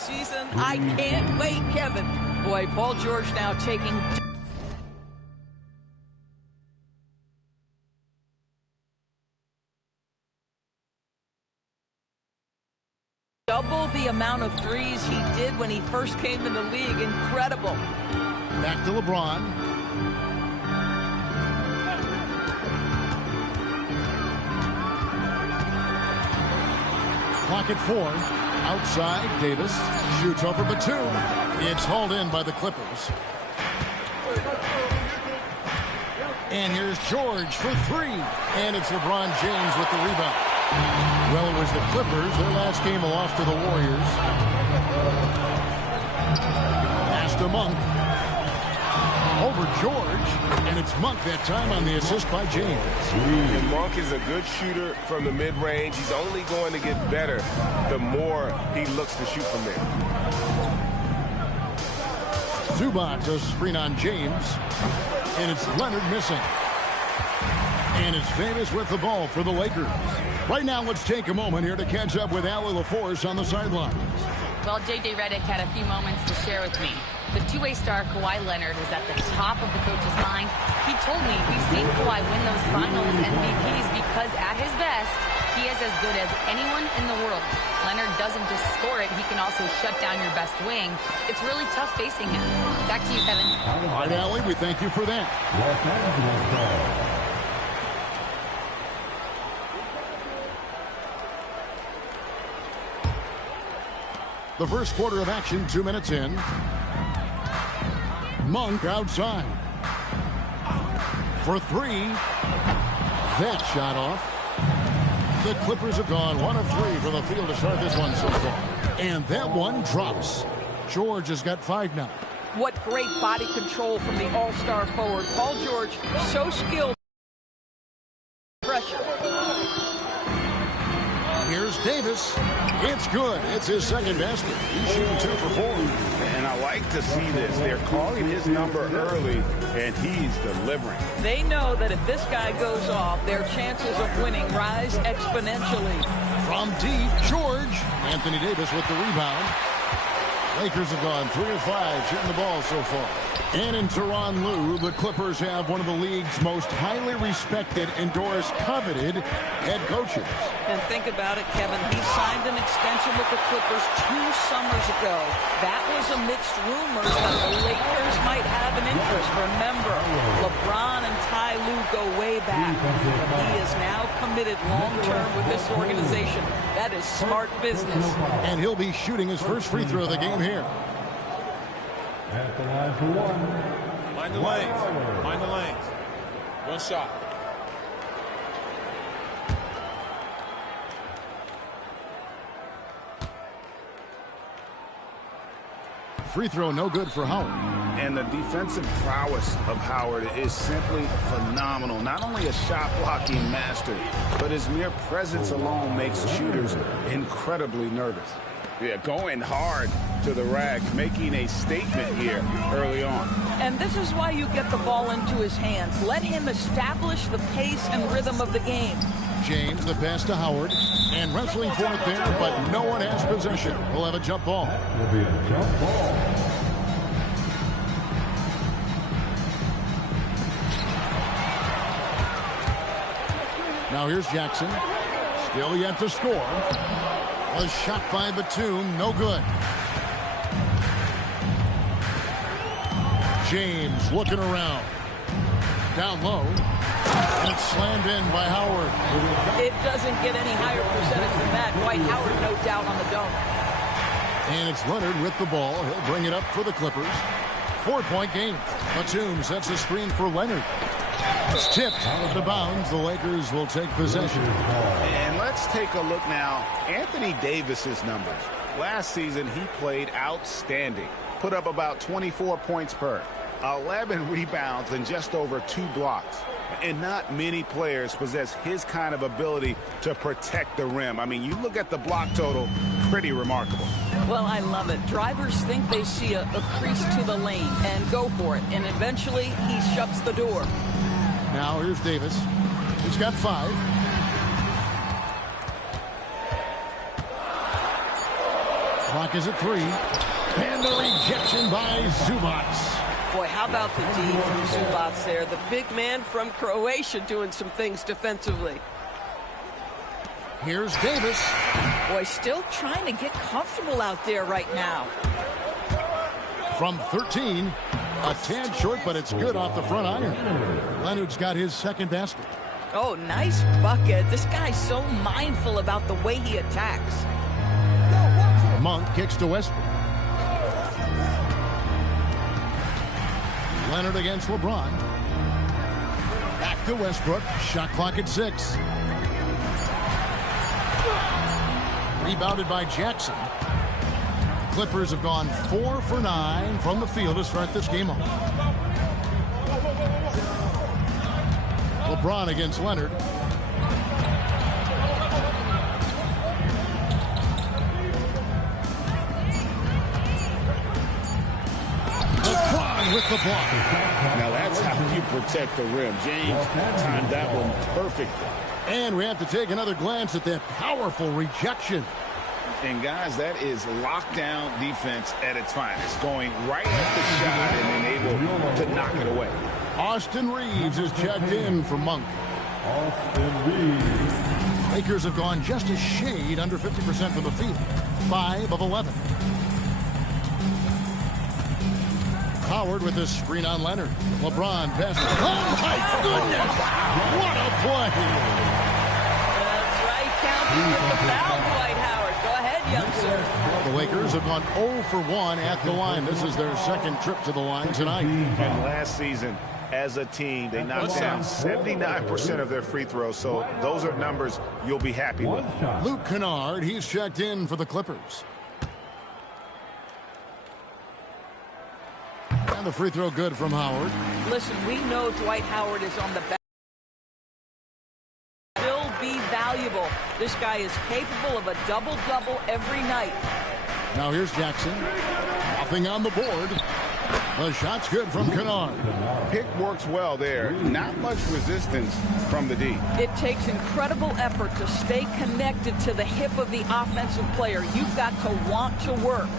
season. I can't wait, Kevin. Boy, Paul George now taking double the amount of threes he did when he first came in the league. Incredible. Back to LeBron. Clock at 4. Outside, Davis shoots over Batum. It's hauled in by the Clippers. And here's George for 3. And it's LeBron James with the rebound. Well, it was the Clippers. Their last game a loss to the Warriors. Pass to Monk. Over George. And it's Monk that time on the assist by James. And Monk is a good shooter from the mid-range. He's only going to get better the more he looks to shoot from there. Zubac to screen on James. And it's Leonard missing. And it's Davis with the ball for the Lakers. Right now, let's take a moment here to catch up with Allie LaForce on the sidelines. Well, J.J. Redick had a few moments to share with me. The two-way star Kawhi Leonard is at the top of the coach's mind. He told me we've seen Kawhi win those finals MVPs because at his best, he is as good as anyone in the world. Leonard doesn't just score it, he can also shut down your best wing. It's really tough facing him. Back to you, Kevin. All right, Allie, we thank you for that. The first quarter of action, 2 minutes in. Monk outside. For 3. That shot off. The Clippers have gone 1 of 3 from the field to start this one so far. And that one drops. George has got 5 now. what great body control from the all-star forward. Paul George, so skilled. Pressure. Here's Davis. It's good. It's his second basket. He's shooting 2 for 4. And I like to see this. They're calling his number early, and he's delivering. They know that if this guy goes off, their chances of winning rise exponentially. From deep, George. Anthony Davis with the rebound. Lakers have gone 3 of 5 shooting the ball so far. And in Tyronn Lue, the Clippers have one of the league's most highly respected, endorsed, coveted head coaches. And think about it, Kevin. He signed an extension with the Clippers 2 summers ago. That was amidst rumors that the Lakers might have an interest. Remember, LeBron and Ty Lue go way back. He is now committed long-term with this organization. That is smart business. And he'll be shooting his first free throw of the game here. At the line for one. Mind the lanes. Mind the lanes. One shot. Free throw no good for Howard. And the defensive prowess of Howard is simply phenomenal. Not only a shot blocking master, but his mere presence alone makes shooters incredibly nervous. Yeah, going hard to the rack, making a statement here early on. And this is why you get the ball into his hands. Let him establish the pace and rhythm of the game. James, the pass to Howard, and wrestling for it there, but no one has possession. We'll have a jump ball. Will be a jump ball. Now here's Jackson. Still yet to score. A shot by Batum, no good. James looking around. Down low. And it's slammed in by Howard. It doesn't get any higher percentage than that. Dwight Howard, no doubt, on the dunk. And it's Leonard with the ball. He'll bring it up for the Clippers. 4-point game. Batum sets a screen for Leonard. It's tipped out of bounds. The Lakers will take possession. And let's take a look now. Anthony Davis's numbers. Last season, he played outstanding. Put up about 24 points per, 11 rebounds, and just over 2 blocks. And not many players possess his kind of ability to protect the rim. I mean, you look at the block total, pretty remarkable. Well, I love it. Drivers think they see a crease to the lane and go for it. And eventually, he shuts the door. Now here's Davis. He's got 5. Clock is at 3. And the rejection by Zubac. Boy, how about the D from Zubac there? The big man from Croatia doing some things defensively. Here's Davis. Boy, still trying to get comfortable out there right now. From 13, a tad short, but it's good off the front iron. Leonard's got his second basket. Oh, nice bucket. This guy's so mindful about the way he attacks. Monk kicks to Westbrook. Leonard against LeBron. Back to Westbrook. Shot clock at 6. Rebounded by Jackson. The Clippers have gone 4 for 9 from the field to start this game off. LeBron against Leonard. LeBron with the block. Now that's how you protect the rim. James timed that one perfectly. And we have to take another glance at that powerful rejection. And guys, that is lockdown defense at its finest. Going right at the shot and then able to knock it away. Austin Reeves is checked in for Monk. Austin Reeves. Lakers have gone just a shade under 50% from the field. 5 of 11. Howard with this screen on Leonard. LeBron passes. Oh my goodness! What a play! That's right, counting with the foul, Dwight Howard. Go ahead, youngster. The Lakers have gone 0 for 1 at the line. This is their second trip to the line tonight. And last season, as a team, they knocked down 79% of their free throws. So those are numbers you'll be happy with. Luke Kennard, he's checked in for the Clippers. And the free throw good from Howard. Listen, we know Dwight Howard is on the back. Still be valuable. This guy is capable of a double-double every night. Now here's Jackson. Nothing on the board. The shot's good from Kennard. Pick works well there. Not much resistance from the D. It takes incredible effort to stay connected to the hip of the offensive player. You've got to want to work.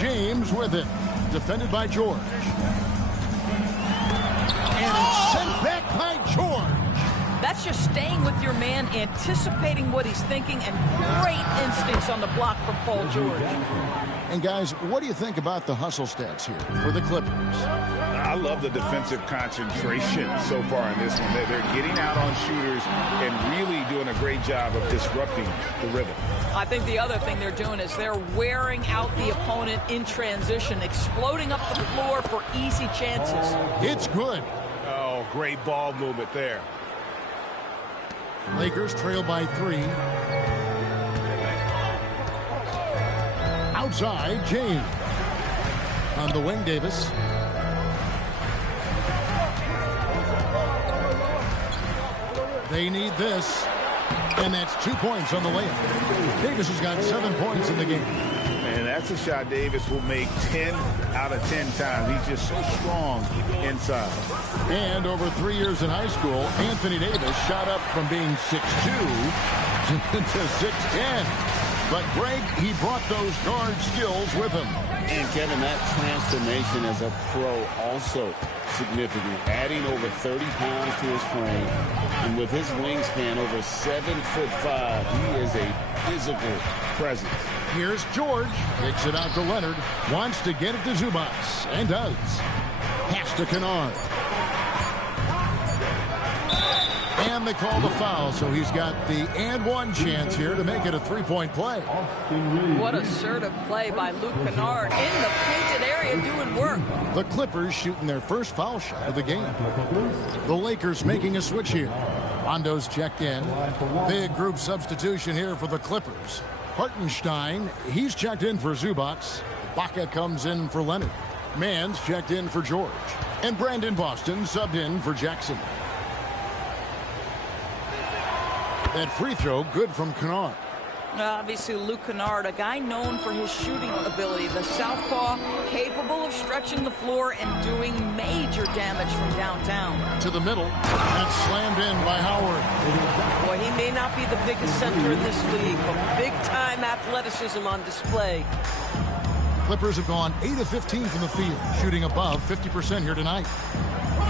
James with it. Defended by George. And it's sent back by George. That's just staying with your man, anticipating what he's thinking, and great instincts on the block from Paul George. And guys, what do you think about the hustle stats here for the Clippers? I love the defensive concentration so far in this one. They're getting out on shooters and really doing a great job of disrupting the rhythm. I think the other thing they're doing is they're wearing out the opponent in transition, exploding up the floor for easy chances. It's good. Oh, great ball movement there. Lakers trail by 3. Outside, James. On the wing, Davis. They need this. And that's 2 points on the layup. Davis has got 7 points in the game. And that's a shot Davis will make 10 out of 10 times. He's just so strong inside. And over 3 years in high school, Anthony Davis shot up from being 6'2" to 6'10". But Greg, he brought those guard skills with him. And Kevin, that transformation as a pro also significant. Adding over 30 pounds to his frame. And with his wingspan over 7'5", he is a physical presence. Here's George. Kicks it out to Leonard. Wants to get it to Zubac. And does. Pass to Kennard. And they call the foul, so he's got the and one chance here to make it a three-point play. What assertive play by Luke Kennard in the painted area doing work. The Clippers shooting their first foul shot of the game. The Lakers making a switch here. Rondo's checked in. Big group substitution here for the Clippers. Hartenstein, he's checked in for Zubac. Baca comes in for Leonard. Mann's checked in for George. And Brandon Boston subbed in for Jackson. That free throw good from Kennard. Obviously, Luke Kennard, a guy known for his shooting ability. The southpaw, capable of stretching the floor and doing major damage from downtown. To the middle, and slammed in by Howard. Boy, he may not be the biggest center in this league, but big-time athleticism on display. Clippers have gone 8 of 15 from the field, shooting above 50% here tonight.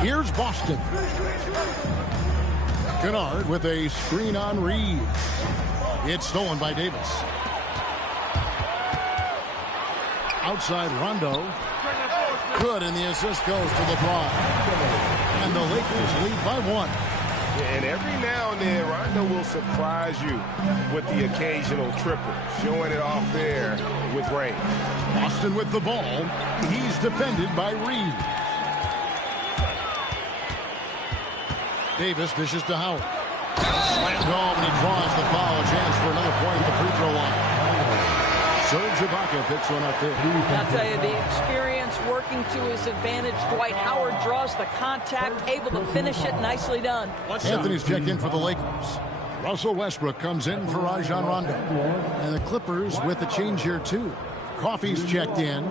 Here's Boston. Kennard with a screen on Reed. It's stolen by Davis. Outside Rondo. Good, and the assist goes to LeBron. And the Lakers lead by 1. And every now and then, Rondo will surprise you with the occasional triple, showing it off there with range. Boston with the ball. He's defended by Reed. Davis dishes to Howard. Slammed home, and he draws the foul. Chance for another point at the free throw line. Serge Ibaka picks one up there. I'll tell you, the experience working to his advantage. Dwight Howard draws the contact, able to finish it. Nicely done. Anthony's checked in for the Lakers. Russell Westbrook comes in for Rajon Rondo. And the Clippers with a change here, too. Coffey's checked in.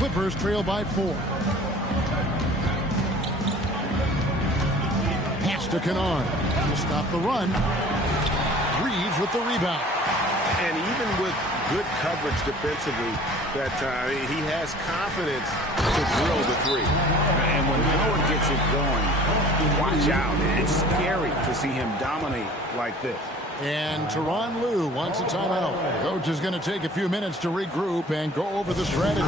Clippers trail by 4. Pass to Kennard to stop the run. Reeves with the rebound. And even with good coverage defensively, that he has confidence to drill the three. And when Howard gets it going, watch out. It's scary to see him dominate like this. And Tyronn Lue wants a timeout. Coach is going to take a few minutes to regroup and go over the strategy.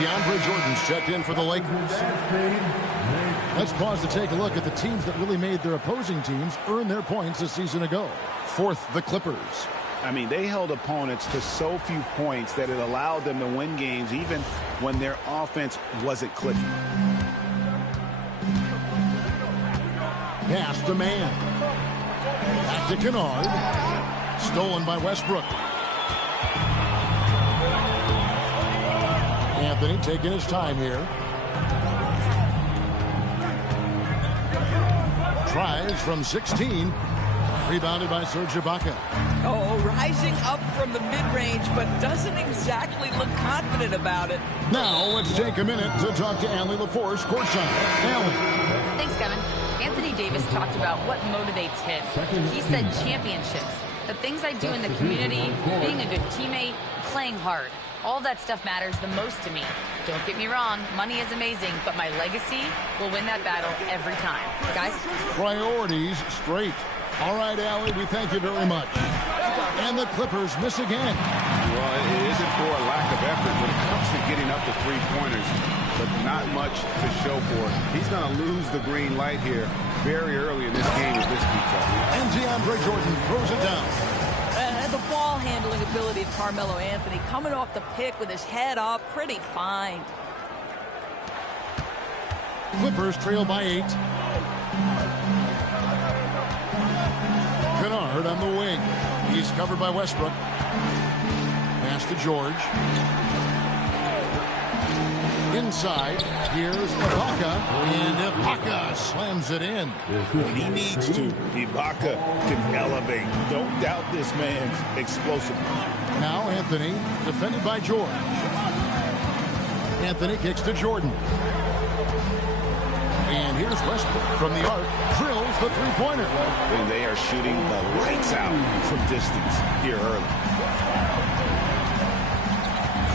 DeAndre Jordan's checked in for the Lakers. Let's pause to take a look at the teams that really made their opposing teams earn their points a season ago. Fourth, the Clippers. I mean, they held opponents to so few points that it allowed them to win games even when their offense wasn't clicking. Pass to Man. Back to Kennard. Stolen by Westbrook. Anthony taking his time here. Tries from 16. Rebounded by Serge Ibaka. Oh, rising up from the mid-range, but doesn't exactly look confident about it. Now let's take a minute to talk to Allie LaForce courtside. Allie. Thanks, Kevin. Anthony Davis talked about what motivates him. He said championships. The things I do in the community, being a good teammate, playing hard. All that stuff matters the most to me. Don't get me wrong, money is amazing, but my legacy will win that battle every time. Guys? Priorities straight. All right, Allie, we thank you very much. And the Clippers miss again. Well, it isn't for a lack of effort when it comes to getting up the three-pointers, but not much to show for it. He's going to lose the green light here very early in this game if this keeps up. And DeAndre Jordan throws it down. The ball handling ability of Carmelo Anthony coming off the pick with his head up, pretty fine. Clippers trail by 8. Kennard on the wing. He's covered by Westbrook. Pass to George. Inside, here's Ibaka, and Ibaka slams it in. And he needs to. Ibaka can elevate. Don't doubt this man's explosiveness. Now Anthony, defended by George. Anthony kicks to Jordan. And here's Westbrook from the arc, drills the three-pointer. And they are shooting the lights out from distance here early.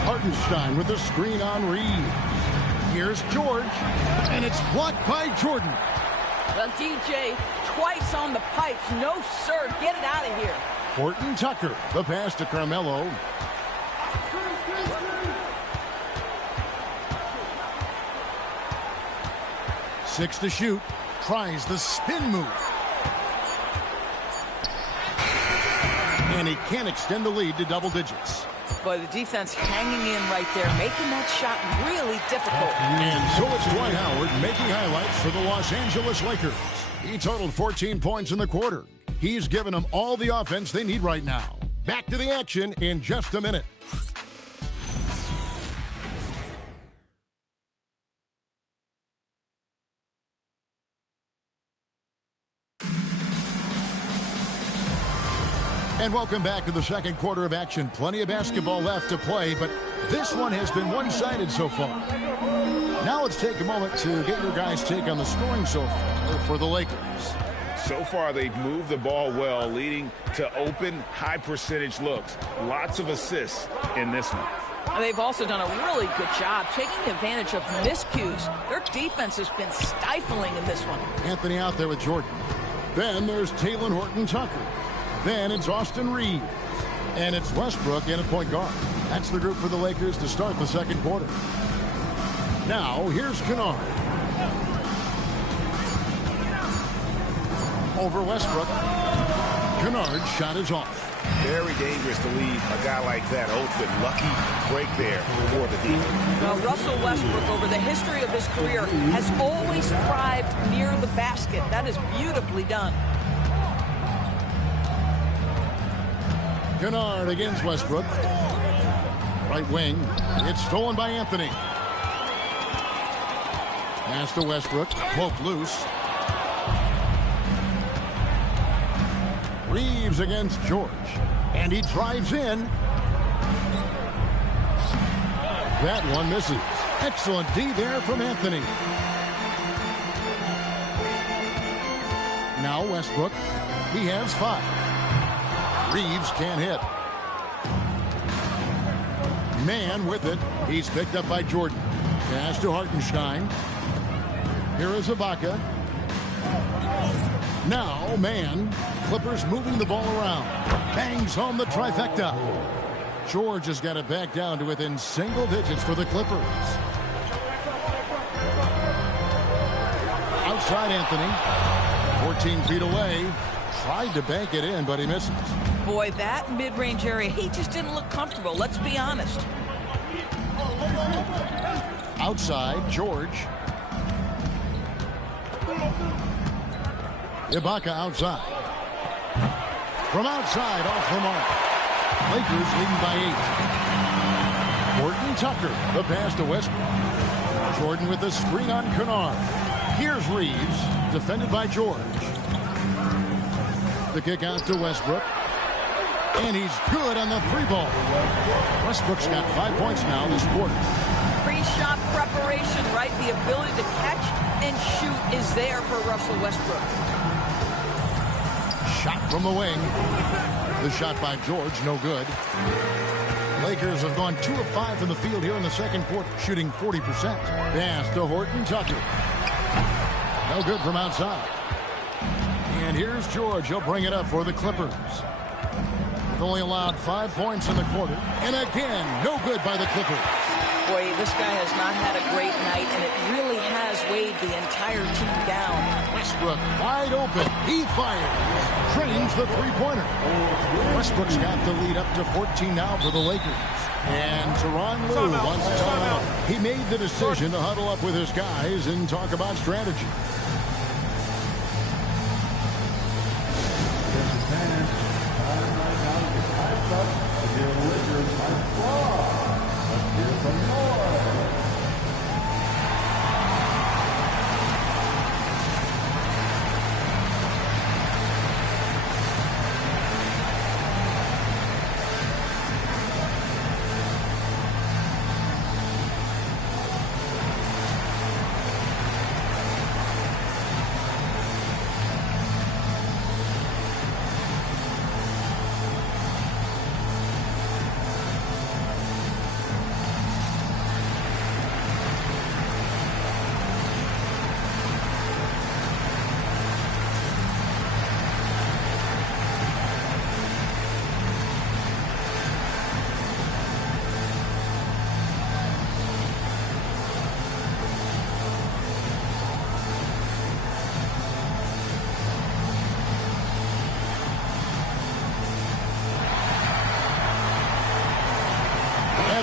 Hartenstein with the screen on Reed. Here's George, and it's blocked by Jordan. Well, DJ, twice on the pipes. No, sir. Get it out of here. Horton Tucker, the pass to Carmelo. Six to shoot. Tries the spin move. And he can't extend the lead to double digits. Boy, the defense hanging in right there, making that shot really difficult. And so it's Dwight Howard making highlights for the Los Angeles Lakers. He totaled 14 points in the quarter. He's given them all the offense they need right now. Back to the action in just a minute. And welcome back to the second quarter of action. Plenty of basketball left to play, but this one has been one-sided so far. Now let's take a moment to get your guys' take on the scoring so far for the Lakers. So far, they've moved the ball well, leading to open, high-percentage looks. Lots of assists in this one. And they've also done a really good job taking advantage of miscues. Their defense has been stifling in this one. Anthony out there with Jordan. Then there's Talen Horton-Tucker. Then it's Austin Reeves. And it's Westbrook in at point guard. That's the group for the Lakers to start the second quarter. Now, here's Kennard. Over Westbrook. Kennard's shot is off. Very dangerous to leave a guy like that open. Lucky break there for the defense. Now, Russell Westbrook, over the history of his career, has always thrived near the basket. That is beautifully done. Kennard against Westbrook. Right wing. It's stolen by Anthony. Pass to Westbrook. Poked loose. Reeves against George. And he drives in. That one misses. Excellent D there from Anthony. Now Westbrook. He has 5. Reeves can't hit. Man with it. He's picked up by Jordan. Pass to Hartenstein. Here is Ibaka. Now, man. Clippers moving the ball around. Bangs home the trifecta. George has got it back down to within single digits for the Clippers. Outside Anthony. 14 feet away. Tried to bank it in, but he misses. Boy, that mid-range area, he just didn't look comfortable. Let's be honest. Outside, George. Ibaka outside. From outside, off the mark. Lakers leading by 8. Horton Tucker, the pass to Westbrook. Jordan with the screen on Kennard. Here's Reeves, defended by George. The kick out to Westbrook. And he's good on the 3-ball. Westbrook's got 5 points now this quarter. Pre-shot preparation, right? The ability to catch and shoot is there for Russell Westbrook. Shot from the wing. The shot by George, no good. Lakers have gone 2 of 5 from the field here in the second quarter, shooting 40%. Pass to Horton Tucker. No good from outside. And here's George. He'll bring it up for the Clippers. They've only allowed 5 points in the quarter. And again, no good by the Clippers. Boy, this guy has not had a great night, and it really has weighed the entire team down. Westbrook wide open. He fires. Trains the three-pointer. Westbrook's got the lead up to 14 now for the Lakers. And Tyronn Lue wants to talk out. He made the decision to huddle up with his guys and talk about strategy.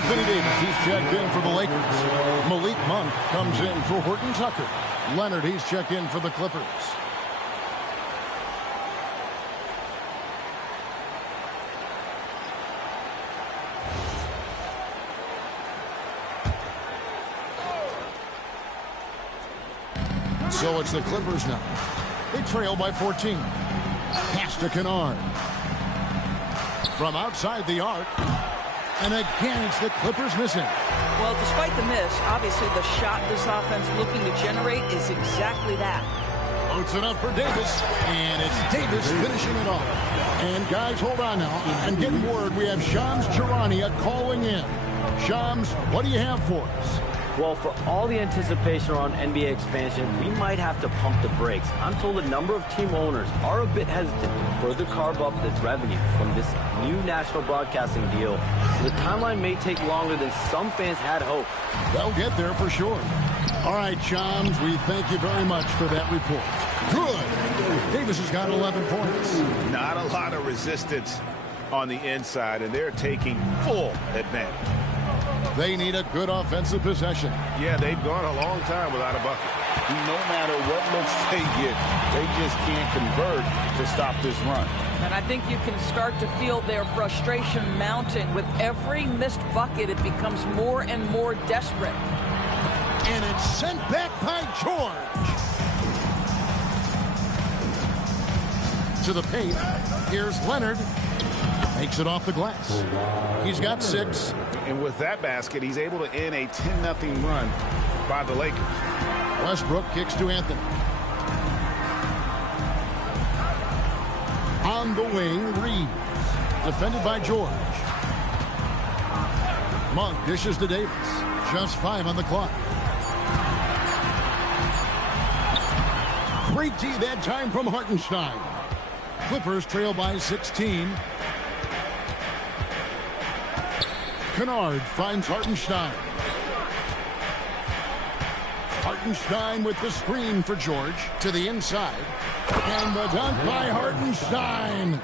Anthony Davis, he's checked in for the Lakers. Malik Monk comes in for Horton Tucker. Leonard, he's checked in for the Clippers. So it's the Clippers now. They trail by 14. Pass to Kennard. From outside the arc. And again, it's the Clippers missing. Well, despite the miss, obviously the shot this offense looking to generate is exactly that. It's enough for Davis, and it's Davis finishing it off. And guys, hold on now. I'm getting word we have Shams Charania calling in. Shams, what do you have for us? Well, for all the anticipation around NBA expansion, we might have to pump the brakes. I'm told a number of team owners are a bit hesitant to further carve up the revenue from this new national broadcasting deal. So the timeline may take longer than some fans had hoped. They'll get there for sure. All right, Shams, we thank you very much for that report. Good. Davis has got 11 points. Not a lot of resistance on the inside, and they're taking full advantage. They need a good offensive possession. Yeah, they've gone a long time without a bucket. No matter what looks they get, they just can't convert to stop this run. And I think you can start to feel their frustration mounting. With every missed bucket, it becomes more and more desperate. And it's sent back by George. To the paint. Here's Leonard. Makes it off the glass. He's got 6. And with that basket, he's able to end a 10-0 run by the Lakers. Westbrook kicks to Anthony. On the wing, Reeves. Defended by George. Monk dishes to Davis. Just 5 on the clock. Great D that time from Hartenstein. Clippers trail by 16. Kennard finds Hartenstein. Hartenstein with the screen for George to the inside. And the dunk by Hartenstein.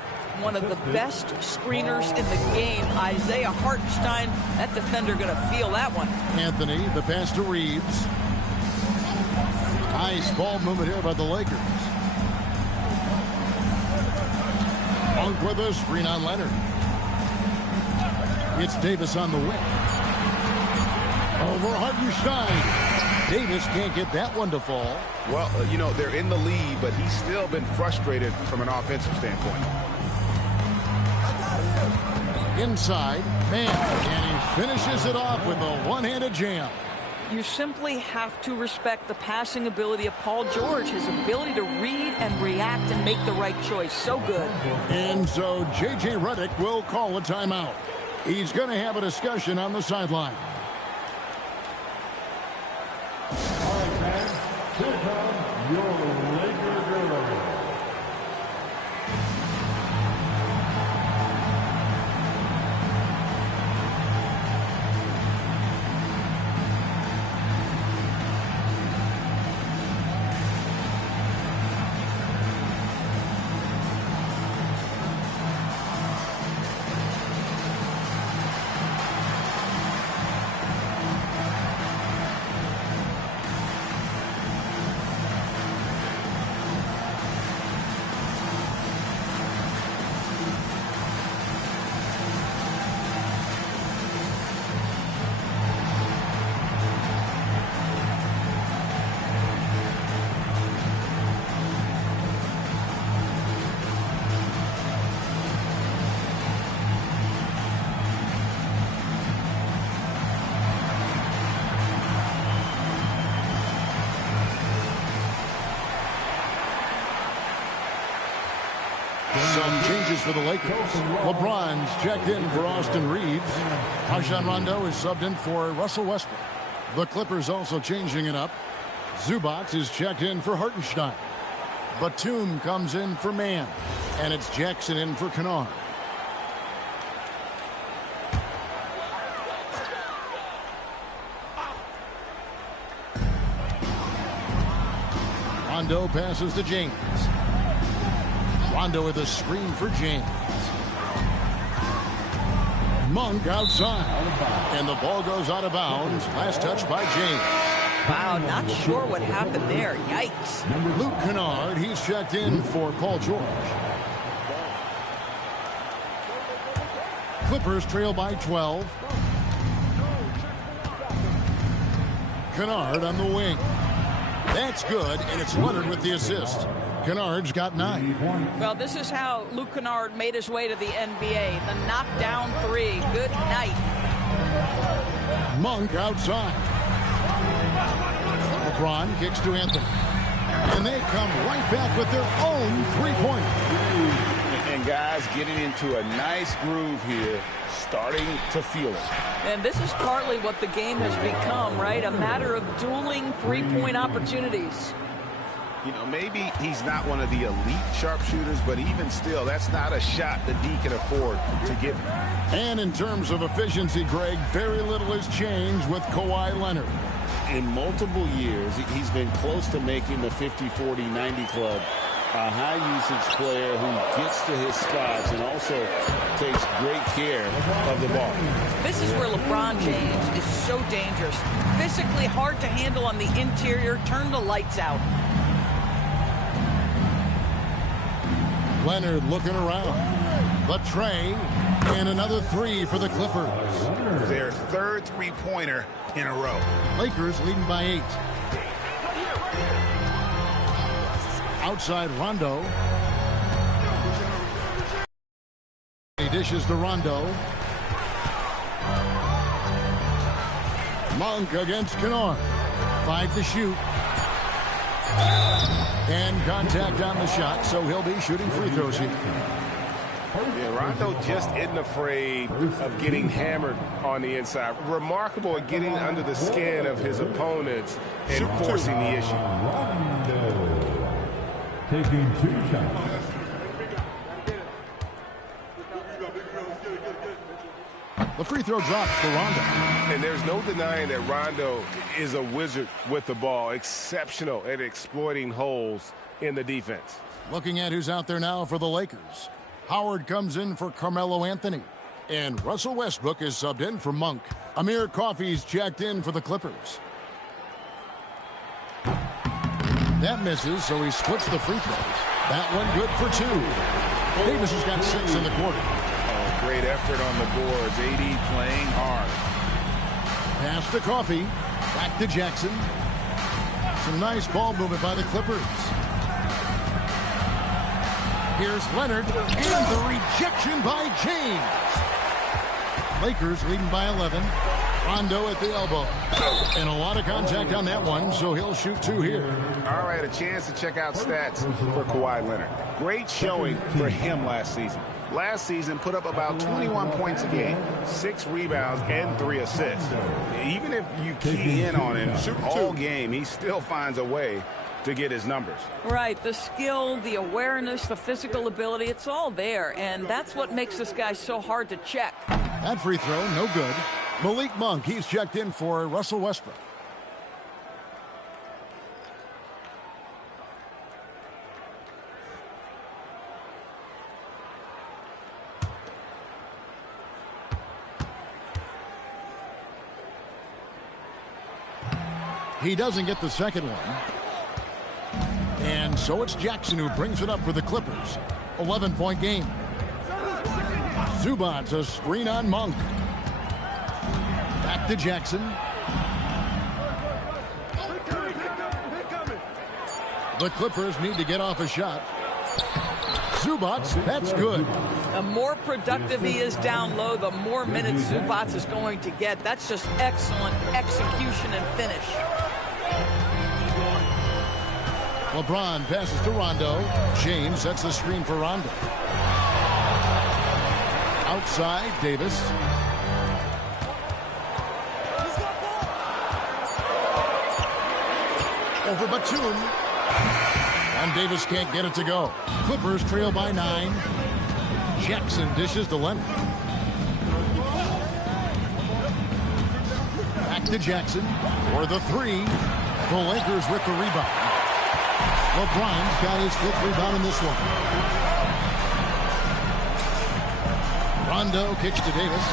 One of the best screeners in the game, Isaiah Hartenstein. That defender going to feel that one. Anthony, the pass to Reeves. Nice ball movement here by the Lakers. Monk with a screen on Leonard. It's Davis on the wing. Over Hartenstein. Davis can't get that one to fall. Well, you know, they're in the lead, but he's still been frustrated from an offensive standpoint. Inside, man, and he finishes it off with a one-handed jam. You simply have to respect the passing ability of Paul George, his ability to read and react and make the right choice. So good. And so J.J. Redick will call a timeout. He's going to have a discussion on the sideline. All right, fans, here come your Laker girls. Some changes for the Lakers. LeBron's checked in for Austin Reeves. Rajon Rondo is subbed in for Russell Westbrook. The Clippers also changing it up. Zubac is checked in for Hartenstein. Batum comes in for Mann. And it's Jackson in for Kennard. Rondo passes to James. Rondo with a screen for James. Monk outside. And the ball goes out of bounds. Last touch by James. Wow, not sure what happened there. Yikes. Luke Kennard, he's checked in for Paul George. Clippers trail by 12. Kennard on the wing. That's good, and it's Leonard with the assist. Kennard's got 9. Well, this is how Luke Kennard made his way to the NBA. The knockdown three. Good night. Monk outside. LeBron kicks to Anthony. And they come right back with their own three-pointer. And guys getting into a nice groove here, starting to feel it. And this is partly what the game has become, right? A matter of dueling three-point opportunities. You know, maybe he's not one of the elite sharpshooters, but even still, that's not a shot that D can afford to give him. And in terms of efficiency, Greg, very little has changed with Kawhi Leonard. In multiple years, he's been close to making the 50-40-90 club. A high-usage player who gets to his spots and also takes great care of the ball. This is where LeBron James is so dangerous. Physically hard to handle on the interior. Turn the lights out. Leonard looking around. The tray, and another 3 for the Clippers. Their third three-pointer in a row. Lakers leading by 8. Outside Rondo. He dishes to Rondo. Monk against Kennard. 5 to shoot. And contact on the shot, so he'll be shooting free throws here. Yeah, Rondo just isn't afraid of getting hammered on the inside. Remarkable at getting under the skin of his opponents and forcing the issue. Rondo taking 2 shots. The free throw drops for Rondo. And there's no denying that Rondo is a wizard with the ball. Exceptional at exploiting holes in the defense. Looking at who's out there now for the Lakers. Howard comes in for Carmelo Anthony. And Russell Westbrook is subbed in for Monk. Amir Coffey's checked in for the Clippers. That misses, so he splits the free throws. That one good for 2. Davis has got 6 in the quarter. Oh, great effort on the boards. AD playing hard. Pass to Coffey. Back to Jackson. Some nice ball movement by the Clippers. Here's Leonard, and the rejection by James. Lakers leading by 11. Rondo at the elbow. And a lot of contact on that one, so he'll shoot 2 here. All right, a chance to check out stats for Kawhi Leonard. Great showing for him last season. Last season put up about 21 points a game, 6 rebounds, and 3 assists. Even if you key in on him all game, he still finds a way to get his numbers. Right, the skill, the awareness, the physical ability, it's all there, and that's what makes this guy so hard to check. That free throw, no good. Malik Monk, he's checked in for Russell Westbrook. He doesn't get the second one. And so it's Jackson who brings it up for the Clippers. 11-point game. Zubac, a screen on Monk. Back to Jackson. The Clippers need to get off a shot. Zubac, that's good. The more productive he is down low, the more minutes Zubac is going to get. That's just excellent execution and finish. LeBron passes to Rondo. James sets the screen for Rondo. Outside, Davis. Over Batum. And Davis can't get it to go. Clippers trail by 9. Jackson dishes to Leonard. Back to Jackson for the 3. The Lakers with the rebound. LeBron's got his 5th rebound in this one. Rondo kicks to Davis.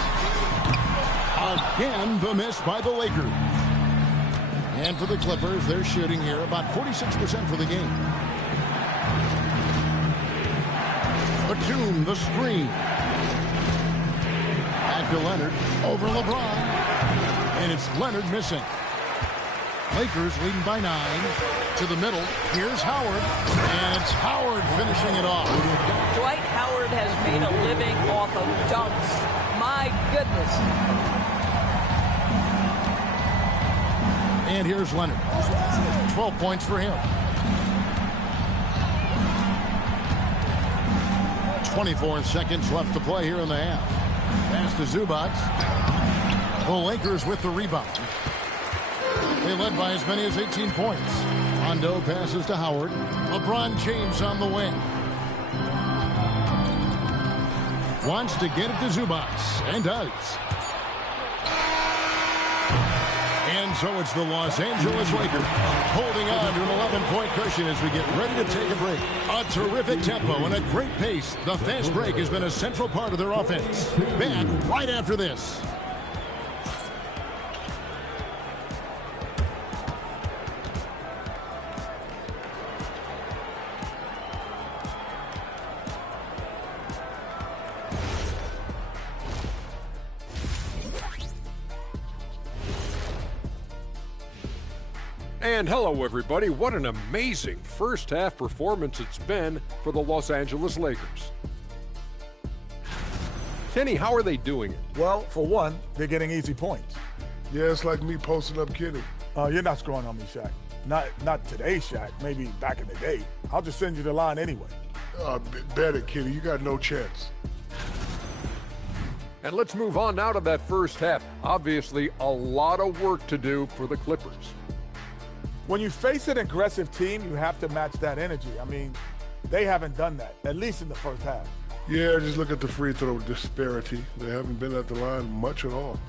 Again, the miss by the Lakers. And for the Clippers, they're shooting here about 46% for the game. Batum, the screen. Back to Leonard, over LeBron. And it's Leonard missing. Lakers leading by 9. To the middle, here's Howard. And it's Howard finishing it off. Dwight Howard has made a living off of dunks. My goodness. And here's Leonard. 12 points for him. 24 seconds left to play here in the half. Pass to Zubac. The Lakers with the rebound. They led by as many as 18 points. Rondo passes to Howard. LeBron James on the wing. Wants to get it to Zubac, and does. And so it's the Los Angeles Lakers holding on to an 11-point cushion as we get ready to take a break. A terrific tempo and a great pace. The fast break has been a central part of their offense. Back right after this. And hello, everybody. What an amazing first-half performance it's been for the Los Angeles Lakers. Kenny, how are they doing it? Well, for one, they're getting easy points. Yeah, it's like me posting up kidding. You're not scoring on me, Shaq. Not today, Shaq. Maybe back in the day. I'll just send you the line anyway. Bet it, Kitty. You got no chance. And let's move on now to that first half. Obviously, a lot of work to do for the Clippers. When you face an aggressive team, you have to match that energy. I mean, they haven't done that, at least in the first half. Yeah, just look at the free throw disparity. They haven't been at the line much at all.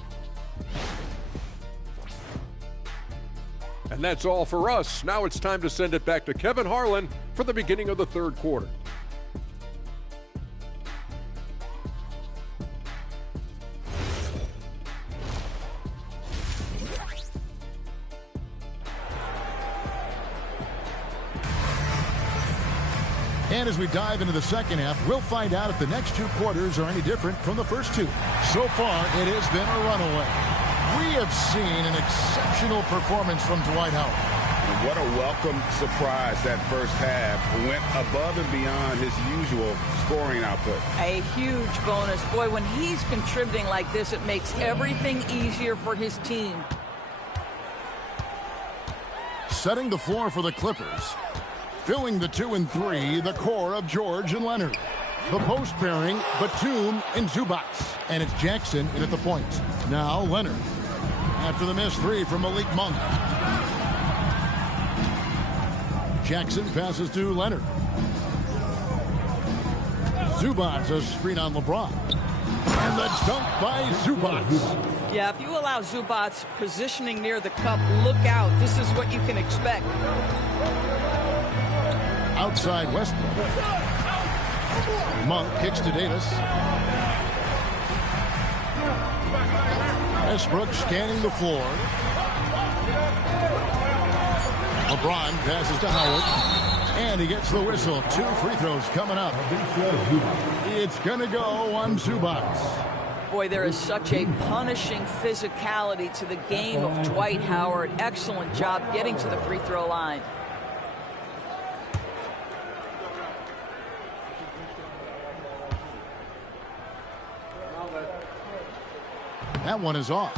And that's all for us. Now it's time to send it back to Kevin Harlan for the beginning of the third quarter. And as we dive into the second half, we'll find out if the next two quarters are any different from the first two. So far, it has been a runaway. We have seen an exceptional performance from Dwight Howard. What a welcome surprise that first half. Went above and beyond his usual scoring output. A huge bonus. Boy, when he's contributing like this, it makes everything easier for his team. Setting the floor for the Clippers. Filling the 2 and 3, the core of George and Leonard. The post pairing, Batum and Zubac. And it's Jackson in at the point. Now Leonard. After the missed 3 from Malik Monk. Jackson passes to Leonard. Zubac, a screen on LeBron. And the dunk by Zubac. Yeah, if you allow Zubac positioning near the cup, look out. This is what you can expect. Outside Westbrook. Monk kicks to Davis. Westbrook scanning the floor. LeBron passes to Howard. And he gets the whistle. 2 free throws coming up. It's going to go on Zubac. Boy, there is such a punishing physicality to the game of Dwight Howard. Excellent job getting to the free throw line. That one is off.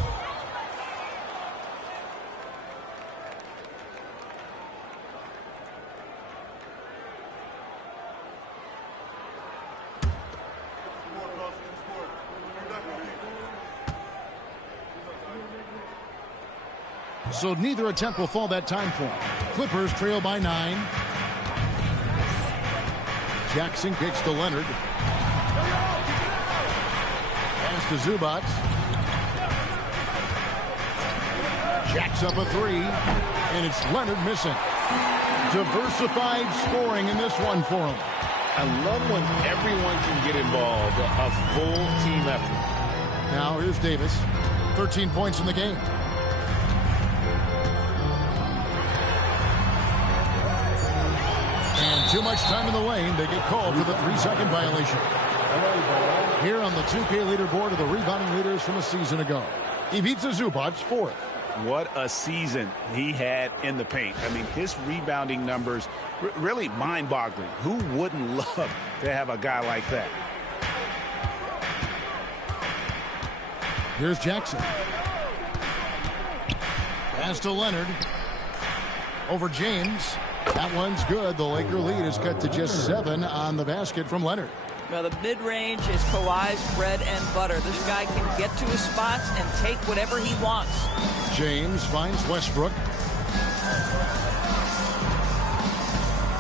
So neither attempt will fall that time for him. Clippers trail by 9. Jackson kicks to Leonard. Pass to Zubac. Jacks up a 3, and it's Leonard missing. Diversified scoring in this one for him. I love when everyone can get involved, a full team effort. Now here's Davis. 13 points in the game. And too much time in the lane. They get called for the 3-second violation. Here on the 2K leaderboard are the rebounding leaders from a season ago. Ivica Zubac, 4th. What a season he had in the paint. I mean, his rebounding numbers really mind-boggling. Who wouldn't love to have a guy like that? Here's Jackson. Pass to Leonard. Over James. That one's good. The Laker lead is cut to just 7 on the basket from Leonard. Now, the mid-range is Kawhi's bread and butter. This guy can get to his spots and take whatever he wants. James finds Westbrook.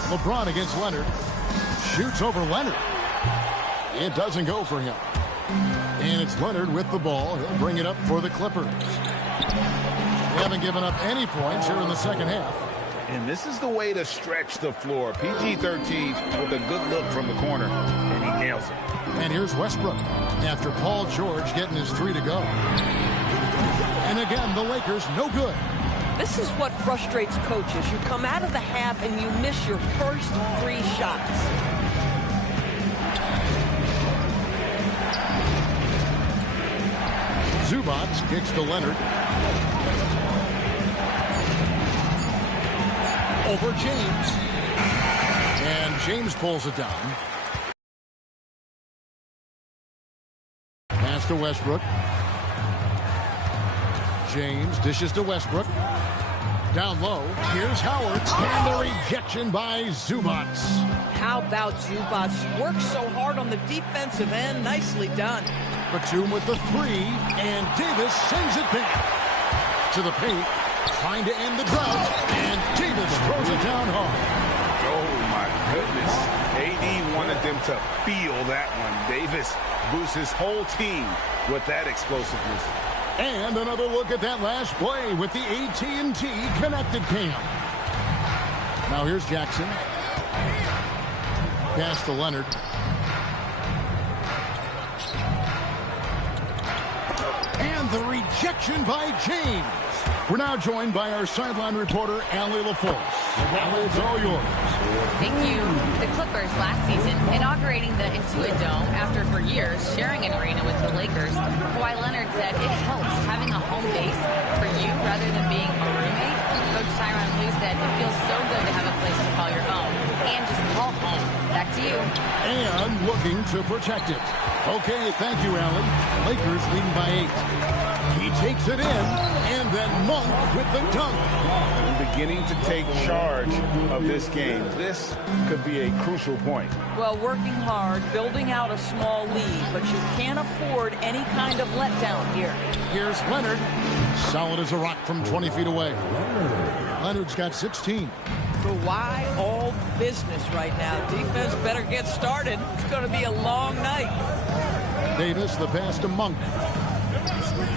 LeBron against Leonard. Shoots over Leonard. It doesn't go for him. And it's Leonard with the ball. He'll bring it up for the Clippers. They haven't given up any points here in the second half. And this is the way to stretch the floor. PG-13 with a good look from the corner, and he nails it. And here's Westbrook after Paul George getting his 3 to go. And again, the Lakers no good. This is what frustrates coaches. You come out of the half and you miss your first 3 shots. Zubac kicks to Leonard. Over James. And James pulls it down. Pass to Westbrook. James dishes to Westbrook. Down low. Here's Howard. And the rejection by Zubac. How about Zubac? Works so hard on the defensive end. Nicely done. Batum with the 3. And Davis sends it back to the paint. Trying to end the drought, and Davis throws it down hard. Oh, my goodness. AD wanted them to feel that one. Davis boosts his whole team with that explosiveness. And another look at that last play with the AT&T connected cam. Now here's Jackson. Pass to Leonard. And the rejection by James. We're now joined by our sideline reporter, Allie LaForce. Allie, it's all yours. Thank you. The Clippers last season inaugurating the Intuit Dome after for years sharing an arena with the Lakers. Kawhi Leonard said it helps having a home base for you rather than being a roommate. Coach Tyronn Lue said it feels so good to have a place to call your own and just call home. Back to you. And looking to protect it. Okay, thank you, Allie. Lakers leading by 8. He takes it in, and then Monk with the dunk. And beginning to take charge of this game. This could be a crucial point. Well, working hard, building out a small lead, but you can't afford any kind of letdown here. Here's Leonard. Solid as a rock from 20 feet away. Leonard's got 16. Kawhi all business right now. Defense better get started. It's going to be a long night. Davis, the pass to Monk.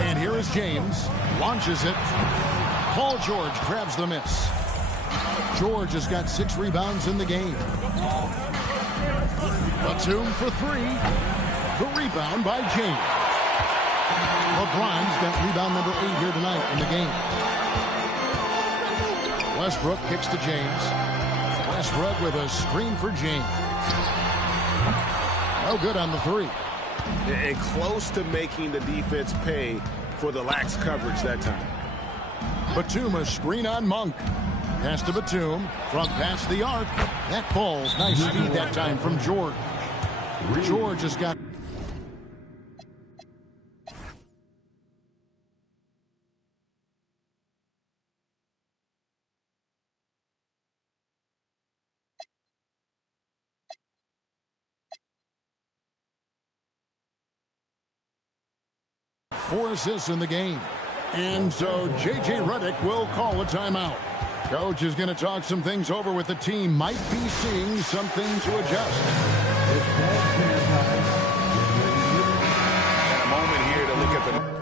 And here is James. Launches it. Paul George grabs the miss. George has got 6 rebounds in the game. Batum for 3. The rebound by James. LeBron's got rebound number 8 here tonight in the game. Westbrook kicks to James. Westbrook with a screen for James. No good on the 3. And close to making the defense pay for the lax coverage that time. Batum a screen on Monk. Pass to Batum from past the arc. That falls. Nice speed that time from George. George has got... four assists in the game. And so J.J. Redick will call a timeout. Coach is going to talk some things over with the team. Might be seeing something to adjust. And a moment here to look at the...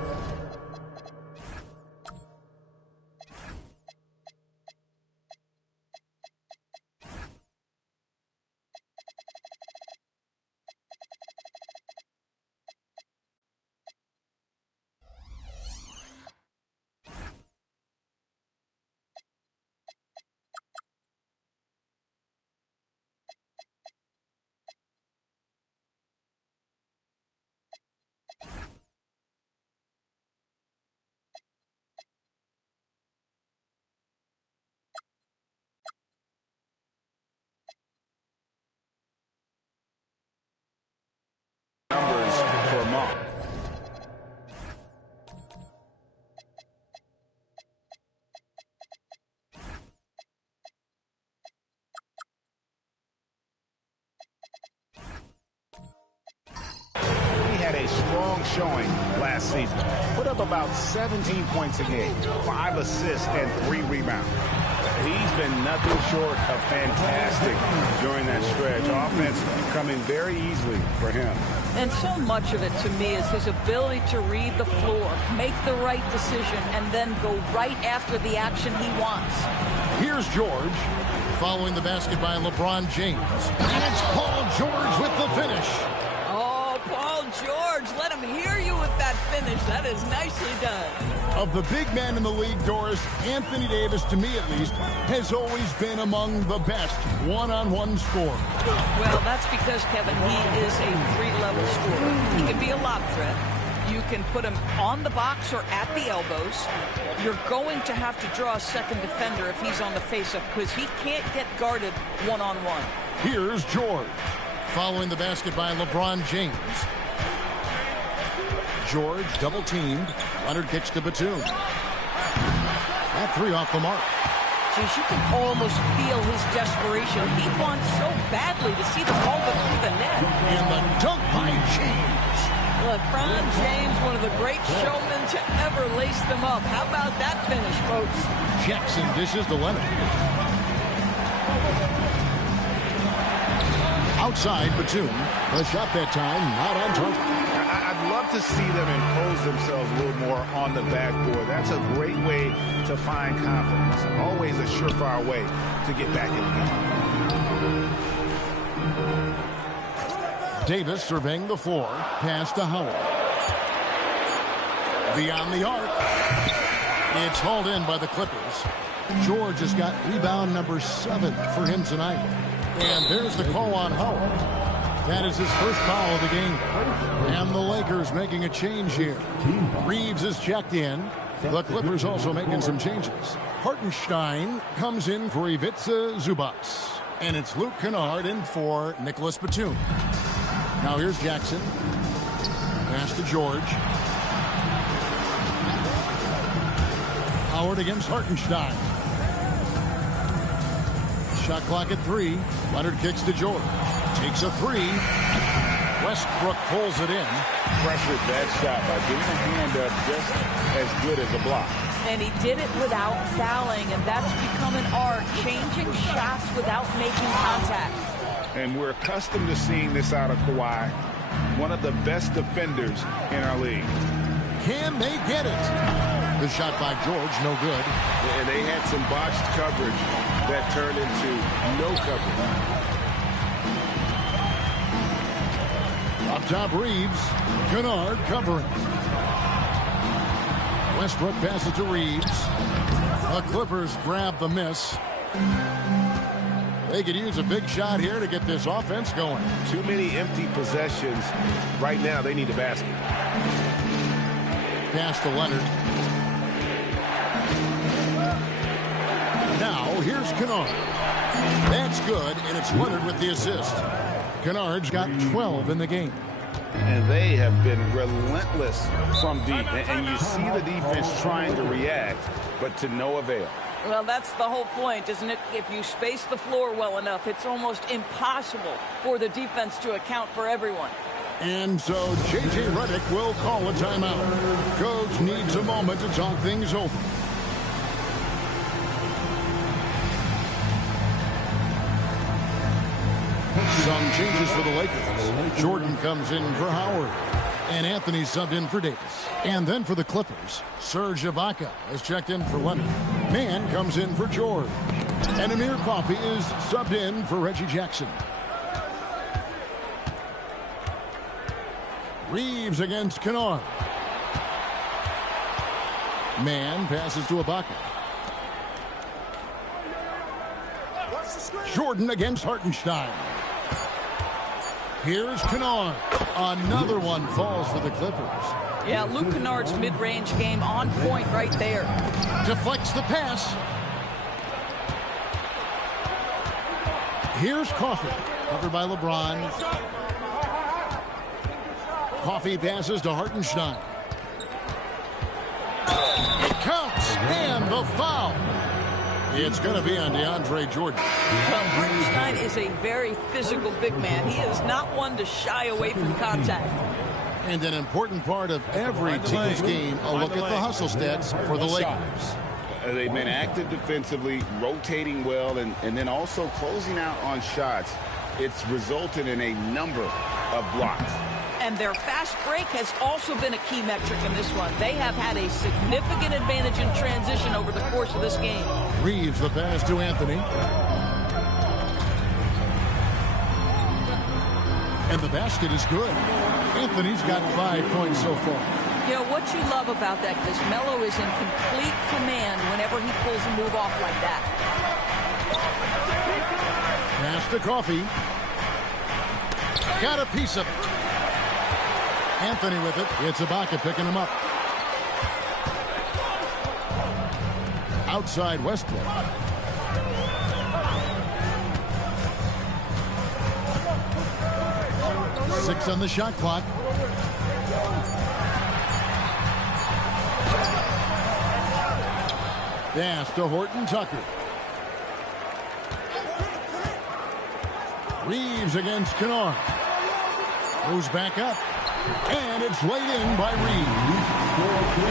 showing last season. Put up about 17 points a game, 5 assists, and 3 rebounds. He's been nothing short of fantastic during that stretch. Offense coming very easily for him. And so much of it, to me, is his ability to read the floor, make the right decision, and then go right after the action he wants. Here's George. Following the basket by LeBron James. And it's Paul George with the finish. Oh, Paul George, let him hear you with that finish. That is nicely done. Of the big men in the league, Doris, Anthony Davis, to me at least, has always been among the best one-on-one scorers. Well, that's because, Kevin, he is a three-level scorer. He can be a lob threat. You can put him on the box or at the elbows. You're going to have to draw a second defender if he's on the face-up because he can't get guarded one-on-one. Here's George. Following the basket by LeBron James. George double-teamed. Leonard kicks to Batum. That 3 off the mark. Geez, you can almost feel his desperation. He wants so badly to see the ball go through the net. And the dunk by James. LeBron James, one of the great showmen to ever lace them up. How about that finish, folks? Jackson dishes to Leonard. Outside Batum. The shot that time not on target. I'd love to see them impose themselves a little more on the backboard. That's a great way to find confidence. Always a surefire way to get back in the game. Davis surveying the floor. Pass to Howard. Beyond the arc. It's hauled in by the Clippers. George has got rebound number 7 for him tonight. And there's the call on Howard. That is his first foul of the game. And the Lakers making a change here. Reeves is checked in. The Clippers also making some changes. Hartenstein comes in for Ivica Zubac. And it's Luke Kennard in for Nicholas Batum. Now here's Jackson. Pass to George. Howard against Hartenstein. Shot clock at 3. Leonard kicks to George. Takes a 3. Westbrook pulls it in. Pressured that shot by getting a hand up just as good as a block. And he did it without fouling, and that's become an art, changing shots without making contact. And we're accustomed to seeing this out of Kawhi, one of the best defenders in our league. Can they get it? The shot by George, no good. And they had some botched coverage that turned into no coverage. Up top, Reeves. Kennard covering. Westbrook passes to Reeves. The Clippers grab the miss. They could use a big shot here to get this offense going. Too many empty possessions. Right now, they need a basket. Pass to Leonard. Now, here's Kennard. That's good, and it's Leonard with the assist. Kennard's got 12 in the game. And they have been relentless from deep. And you see the defense trying to react, but to no avail. Well, that's the whole point, isn't it? If you space the floor well enough, it's almost impossible for the defense to account for everyone. And so J.J. Redick will call a timeout. Coach needs a moment to talk things over. Some changes for the Lakers. Jordan comes in for Howard. And Anthony subbed in for Davis. And then for the Clippers, Serge Ibaka has checked in for Leonard. Mann comes in for George. And Amir Coffey is subbed in for Reggie Jackson. Reeves against Kennard. Mann passes to Ibaka. Jordan against Hartenstein. Here's Kennard. Another one falls for the Clippers. Yeah, Luke Kennard's mid-range game on point right there. Deflects the pass. Here's Coffey. Covered by LeBron. Coffey passes to Hartenstein. It counts. And the foul. It's going to be on DeAndre Jordan. Well, Hartenstein is a very physical big man. He is not one to shy away from contact. And an important part of every team's game, a look at the hustle stats for the Lakers. They've been active defensively, rotating well, and then also closing out on shots. It's resulted in a number of blocks. And their fast break has also been a key metric in this one. They have had a significant advantage in transition over the course of this game. Reeves the pass to Anthony. And the basket is good. Anthony's got 5 points so far. You know, what you love about that is Melo is in complete command whenever he pulls a move off like that. Pass to Coffee. Got a piece of it. Anthony with it. It's Ibaka picking him up. Outside Westbrook. Six on the shot clock. Pass to Horton Tucker. Reeves against Kennard. Moves back up. And it's laid in by Reeves.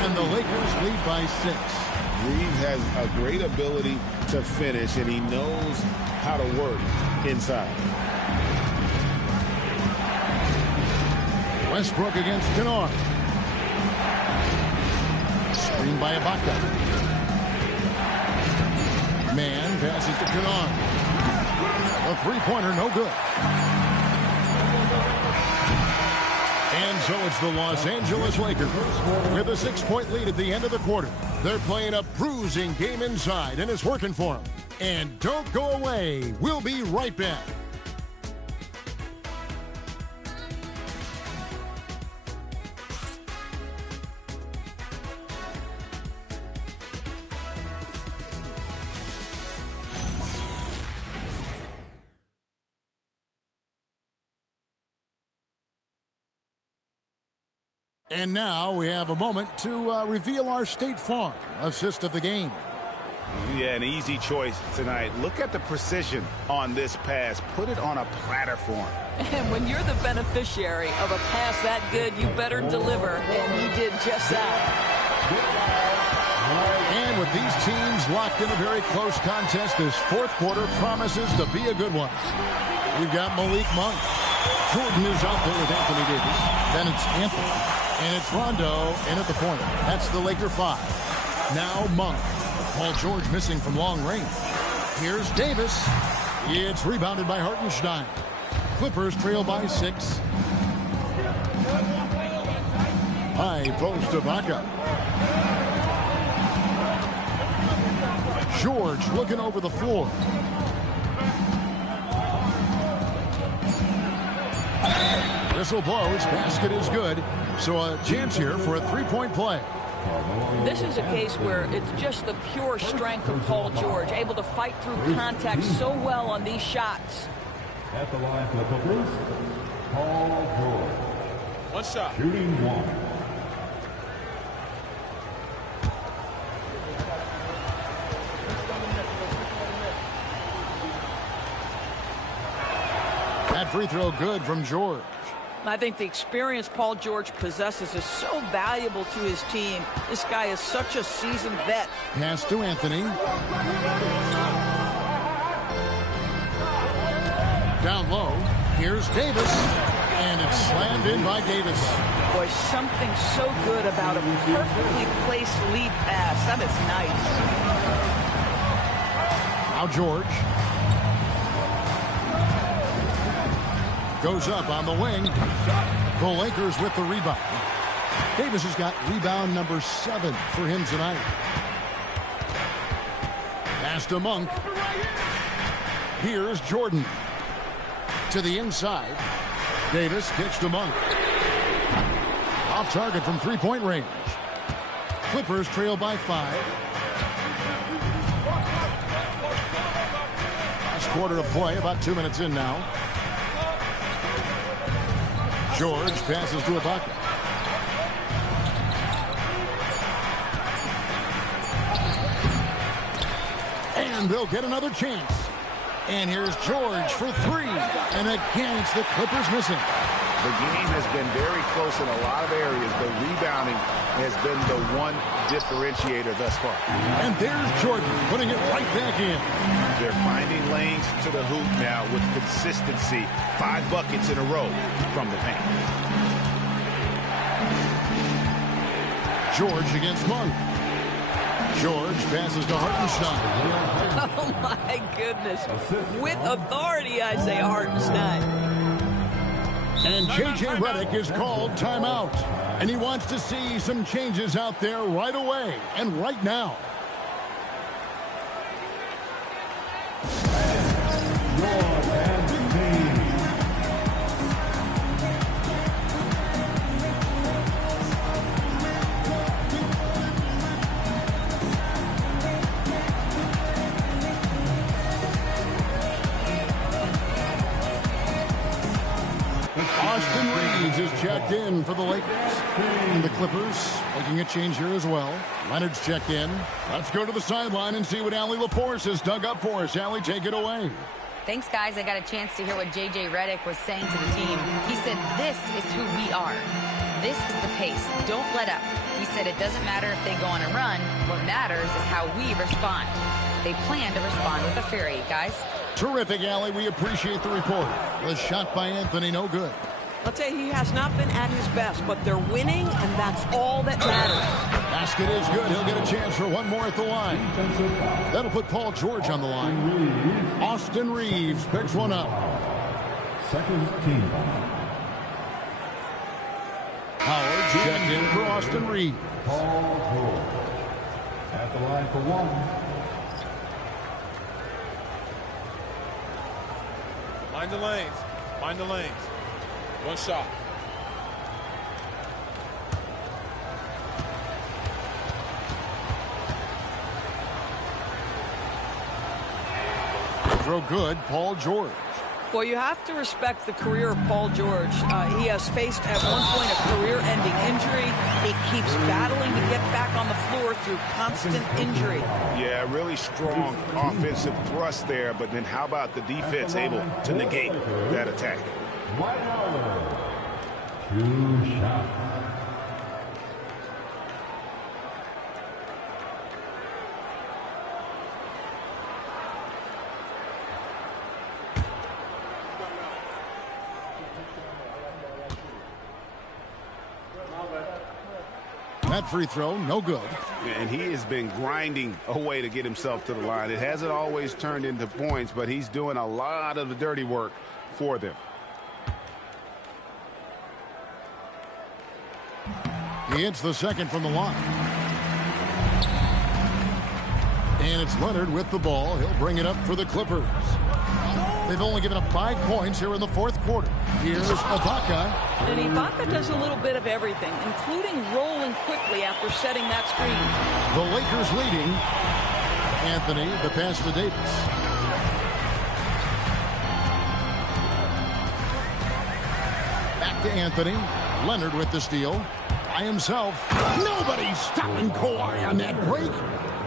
And the Lakers lead by 6. Reeves has a great ability to finish, and he knows how to work inside. Westbrook against Kennard. Screen by Ibaka. Man passes to Kennard. A three-pointer, no good. And so it's the Los Angeles Lakers with a 6-point lead at the end of the quarter. They're playing a bruising game inside, and it's working for them. And don't go away. We'll be right back. And now we have a moment to reveal our State Farm assist of the game. Yeah, an easy choice tonight. Look at the precision on this pass. Put it on a platter for him. And when you're the beneficiary of a pass that good, you better deliver. And he did just that. And with these teams locked in a very close contest, this fourth quarter promises to be a good one. We've got Malik Monk. Jordan is out there with Anthony Davis. Then it's Anthony. And it's Rondo in at the point. That's the Laker 5. Now Monk. Paul George missing from long range. Here's Davis. It's rebounded by Hartenstein. Clippers trail by 6. High post Ibaka. George looking over the floor. Whistle blows. Basket is good. So a chance here for a three-point play. This is a case where it's just the pure strength of Paul George, able to fight through contact so well on these shots. At the line for the Clippers, Paul George. One shot. Shooting 1. That free throw good from George. I think the experience Paul George possesses is so valuable to his team. This guy is such a seasoned vet. Pass to Anthony. Down low. Here's Davis. And it's slammed in by Davis. Boy, something so good about a perfectly placed lead pass. That is nice. Now George. Goes up on the wing. The Lakers with the rebound. Davis has got rebound number 7 for him tonight. Pass to Monk. Here's Jordan. To the inside. Davis kicks to Monk. Off target from three-point range. Clippers trail by 5. Last quarter of play, about 2 minutes in now. George passes to Ibaka. And they'll get another chance. And here's George for 3. And again, it's the Clippers missing. The game has been very close in a lot of areas, but rebounding has been the one differentiator thus far. And there's Jordan putting it right back in. They're finding lanes to the hoop now with consistency. 5 buckets in a row from the paint. George against Monk. George passes to Hartenstein. Oh, my goodness. With authority, I say Hartenstein. And J.J. Redick is called timeout. And he wants to see some changes out there right away and right now. Austin Reeves is checked in for the Lakers. And the Clippers making a change here as well. Leonard's checked in. Let's go to the sideline and see what Allie LaForce has dug up for us. Allie, take it away. Thanks, guys. I got a chance to hear what J.J. Redick was saying to the team. He said, this is who we are. This is the pace. Don't let up. He said it doesn't matter if they go on a run. What matters is how we respond. They plan to respond with a fury, guys. Terrific, Allie. We appreciate the report. The shot by Anthony, no good. I'll tell you, he has not been at his best, but they're winning, and that's all that matters. Basket is good. He'll get a chance for one more at the line. That'll put Paul George on the line. Austin Reeves picks one up. Second team. Howard checked in for Austin Reeves. Paul George at the line for one. Mind the lanes. Mind the lanes. One shot. Throw good, Paul George. Well, you have to respect the career of Paul George. He has faced at one point a career-ending injury. He keeps battling to get back on the floor through constant injury. Yeah, really strong offensive thrust there, but then how about the defense able to negate that attack? Dwight Howard. 2 shots. That free throw, no good. And he has been grinding away to get himself to the line. It hasn't always turned into points, but he's doing a lot of the dirty work for them. He hits the second from the line. And it's Leonard with the ball. He'll bring it up for the Clippers. They've only given up 5 points here in the fourth quarter. Here's Ibaka. And Ibaka does a little bit of everything, including rolling quickly after setting that screen. The Lakers leading. Anthony, the pass to Davis. Back to Anthony. Leonard with the steal. By himself. Nobody's stopping Kawhi on that break.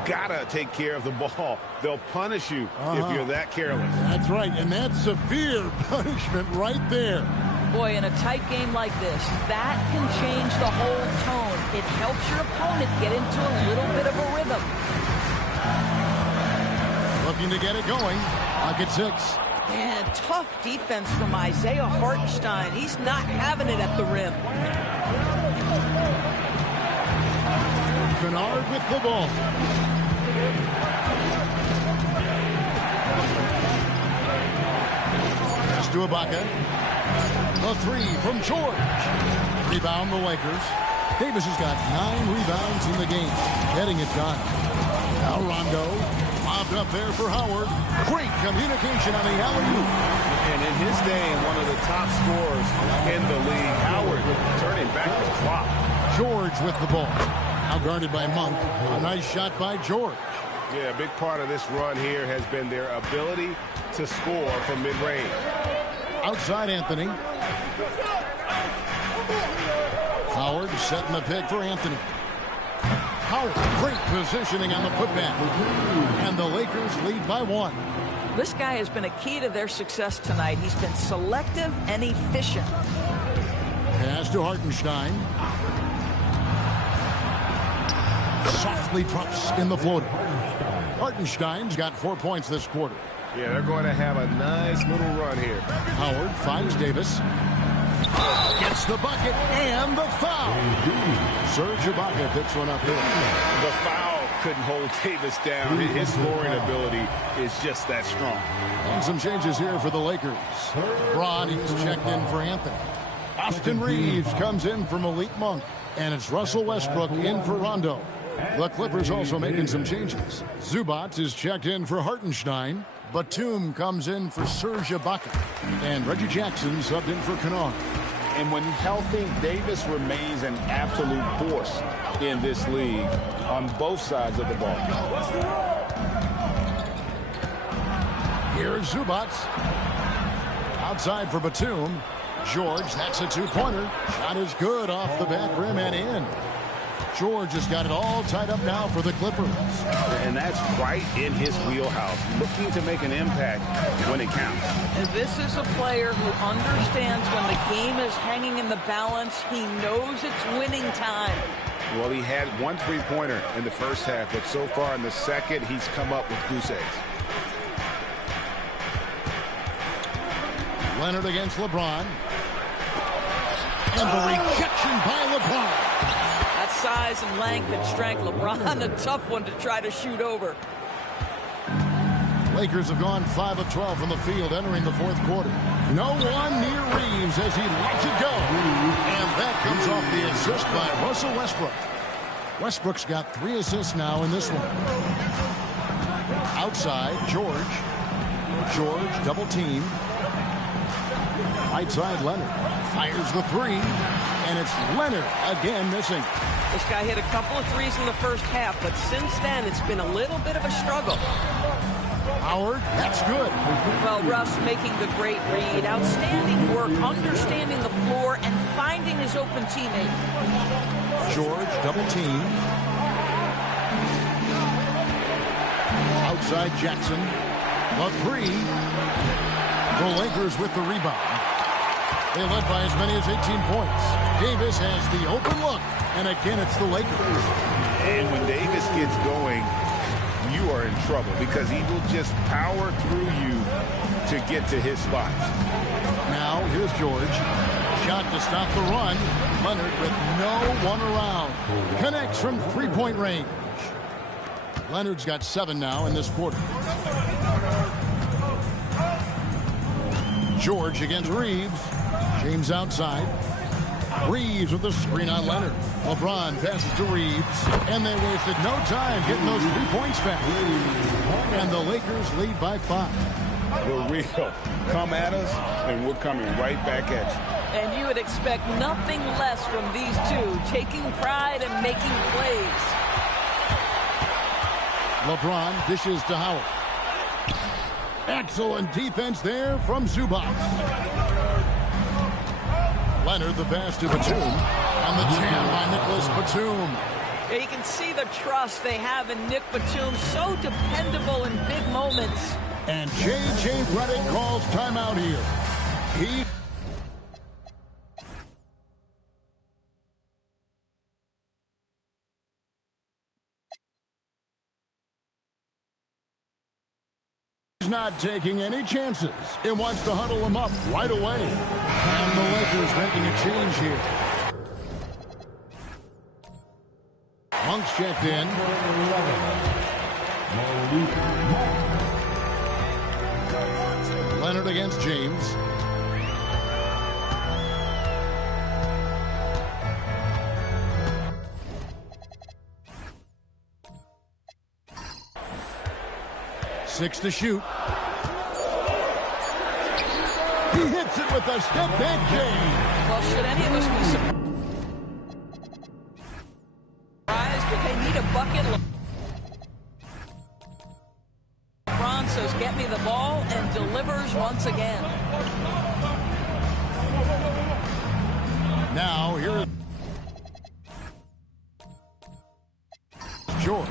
Gotta take care of the ball. They'll punish you if you're that careless. That's right, and that's severe punishment right there. Boy, in a tight game like this, that can change the whole tone. It helps your opponent get into a little bit of a rhythm. Looking to get it going. Pocket 6. Man, tough defense from Isaiah Hartenstein. He's not having it at the rim. Kennard with the ball. Pass to Ibaka. The 3 from George. Rebound the Lakers. Davis has got 9 rebounds in the game. Getting it done. Now Rondo. Lobbed up there for Howard. Great communication on the alley-oop. And in his day, one of the top scorers in the league. Howard turning back the clock. George with the ball. Now guarded by Monk. A nice shot by George. Yeah, a big part of this run here has been their ability to score from mid-range. Outside Anthony. Howard setting the pick for Anthony. Howard, great positioning on the putback. And the Lakers lead by 1. This guy has been a key to their success tonight. He's been selective and efficient. to Hartenstein. Softly drops in the floater. Hartenstein's got 4 points this quarter. Yeah, they're going to have a nice little run here. Howard finds Davis. Gets the bucket and the foul. Serge Ibaka picks one up here. The foul couldn't hold Davis down. His scoring ability is just that strong. And some changes here for the Lakers. Braun, he's checked in for Anthony. Austin Reeves comes in for Malik Monk. And it's Russell Westbrook in for Rondo. The Clippers also making some changes. Zubac is checked in for Hartenstein. Batum comes in for Serge Ibaka. And Reggie Jackson subbed in for Kennard. And when healthy, Davis remains an absolute force in this league on both sides of the ball. Here's Zubac. Outside for Batum. George, that's a two-pointer. Shot is good off the back rim and in. George has got it all tied up now for the Clippers. And that's right in his wheelhouse, looking to make an impact when it counts. And this is a player who understands when the game is hanging in the balance. He knows it's winning time. Well, he had one three-pointer in the first half, but so far in the second, he's come up with goose eggs. Leonard against LeBron. And the rejection by LeBron. That size and length and strength, LeBron, a tough one to try to shoot over. Lakers have gone 5 of 12 from the field entering the fourth quarter. No one near Reeves as he lets it go. And that comes off the assist by Russell Westbrook. Westbrook's got 3 assists now in this one. Outside, George. George double team. Right side, Leonard. Fires the three. And it's Leonard again missing. This guy hit a couple of threes in the first half, but since then it's been a little bit of a struggle. Howard, that's good. Well, Russ making the great read. Outstanding work, understanding the floor, and finding his open teammate. George, double team. Outside Jackson. The three. The Lakers with the rebound. They led by as many as 18 points. Davis has the open look. And again, it's the Lakers. And when Davis gets going, you are in trouble because he will just power through you to get to his spots. Now, here's George. Shot to stop the run. Leonard with no one around. Connects from three-point range. Leonard's got 7 now in this quarter. George against Reeves. James outside. Reeves with the screen on Leonard. LeBron passes to Reeves. And they wasted no time getting those 3 points back. And the Lakers lead by 5. The real come at us, and we're coming right back at you. And you would expect nothing less from these two, taking pride and making plays. LeBron dishes to Howard. Excellent defense there from Zubac. Leonard the pass to Batum. And the jam by Nicholas Batum. Yeah, you can see the trust they have in Nick Batum. So dependable in big moments. And J.J. Redick calls timeout here. He's not taking any chances. It wants to huddle them up right away. And the Lakers making a change here. Monk's checked in. Leonard against James. Six to shoot. He hits it with a step back game. Well, should any of us be surprised if they need a bucket? LeBron says, get me the ball, and delivers once again. Now, here is George.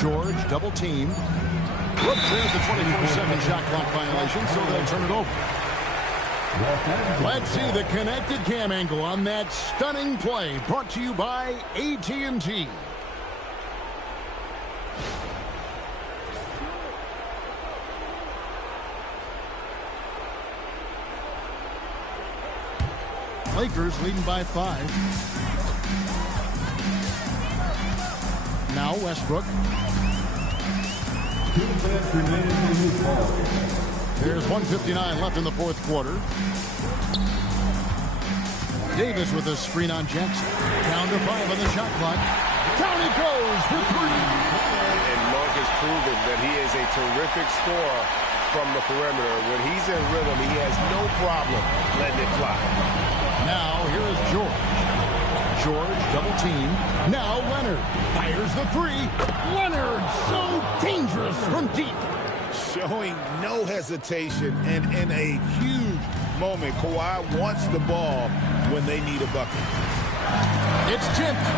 George double team. Whoops, there's the 24-second shot clock violation, so they'll turn it over. Let's see the connected cam angle on that stunning play, brought to you by AT&T. Lakers leading by 5. Now Westbrook. There's 1:59 left in the fourth quarter. Davis with a screen on Jackson. Down to 5 on the shot clock. Down he goes for 3. And Monk has proven that he is a terrific scorer from the perimeter. When he's in rhythm, he has no problem letting it fly. Now here is George. George double team. Now Leonard fires the 3. Leonard so dangerous from deep. Showing no hesitation, and in a huge moment, Kawhi wants the ball when they need a bucket. It's tipped.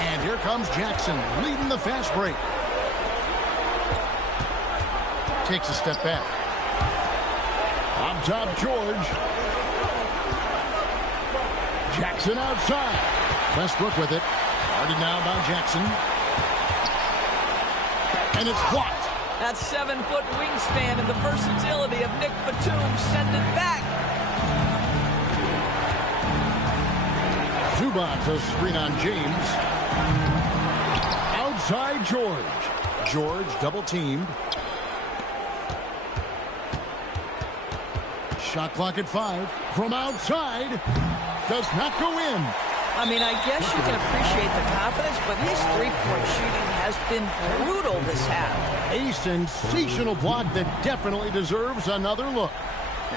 And here comes Jackson leading the fast break. Takes a step back. On top, George. Jackson outside. Westbrook with it. Guarded now by Jackson. And it's blocked. That 7-foot wingspan and the versatility of Nick Batum send it back. Zubac a screen on James. Outside George. George double teamed. Shot clock at 5. From outside. Does not go in. I mean, I guess you can appreciate the confidence, but his three-point shooting has been brutal this half. A sensational block that definitely deserves another look.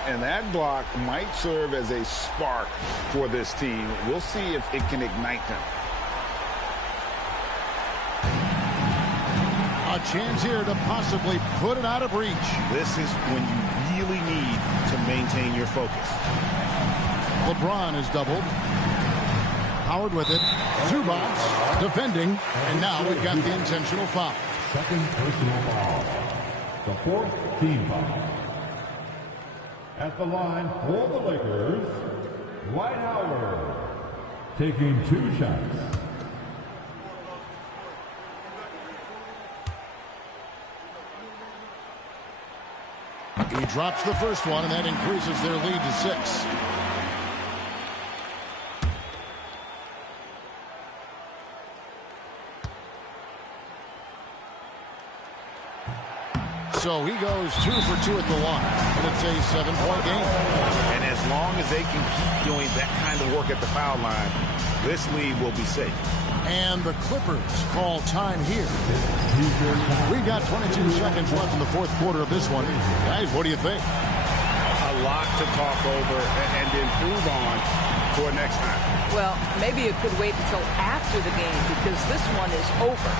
And that block might serve as a spark for this team. We'll see if it can ignite them. A chance here to possibly put it out of reach. This is when you really need to maintain your focus. LeBron is doubled. Howard with it. Zubac defending. And now we've got the intentional foul. Second personal foul. The 4th team foul. At the line for the Lakers, Dwight Howard. Taking 2 shots. He drops the first one, and that increases their lead to 6. So he goes 2 for 2 at the line, and it's a 7-point game. And as long as they can keep doing that kind of work at the foul line, this lead will be safe. And the Clippers call time here. We've got 22 seconds left in the fourth quarter of this one. Guys, what do you think? A lot to talk over and improve on for next time. Well, maybe it could wait until after the game because this one is over.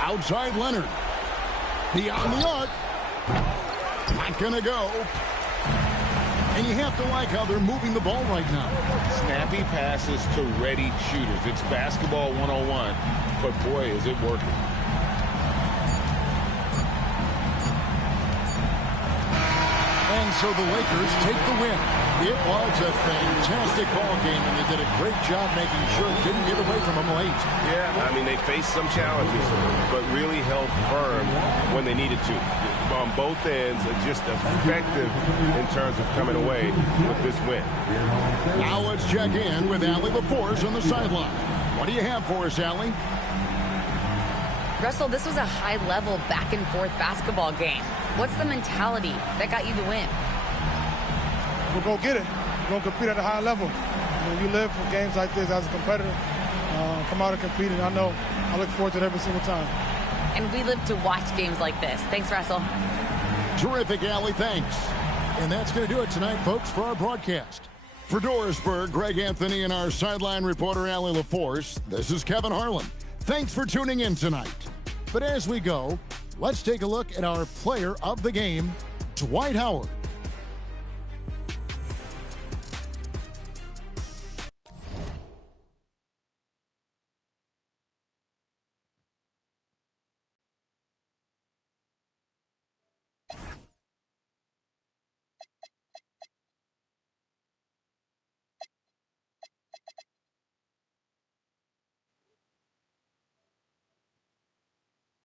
Outside Leonard. Beyond the arc. Not going to go. And you have to like how they're moving the ball right now. Snappy passes to ready shooters. It's basketball 101, but boy, is it working. so the Lakers take the win. It was a fantastic ball game, and they did a great job making sure it didn't get away from them late. Yeah, I mean, they faced some challenges, but really held firm when they needed to. On both ends, just effective in terms of coming away with this win. Now let's check in with Allie LaForce on the sideline. What do you have for us, Allie? Russell, this was a high-level back-and-forth basketball game. What's the mentality that got you the win? We'll go get it. We're going to compete at a high level. When you live for games like this as a competitor, come out and compete, and I look forward to it every single time. And we live to watch games like this. Thanks, Russell. Terrific, Allie. Thanks. And that's going to do it tonight, folks, for our broadcast. For Dorisburg, Greg Anthony, and our sideline reporter, Allie LaForce, this is Kevin Harlan. Thanks for tuning in tonight. But as we go, let's take a look at our player of the game, Dwight Howard.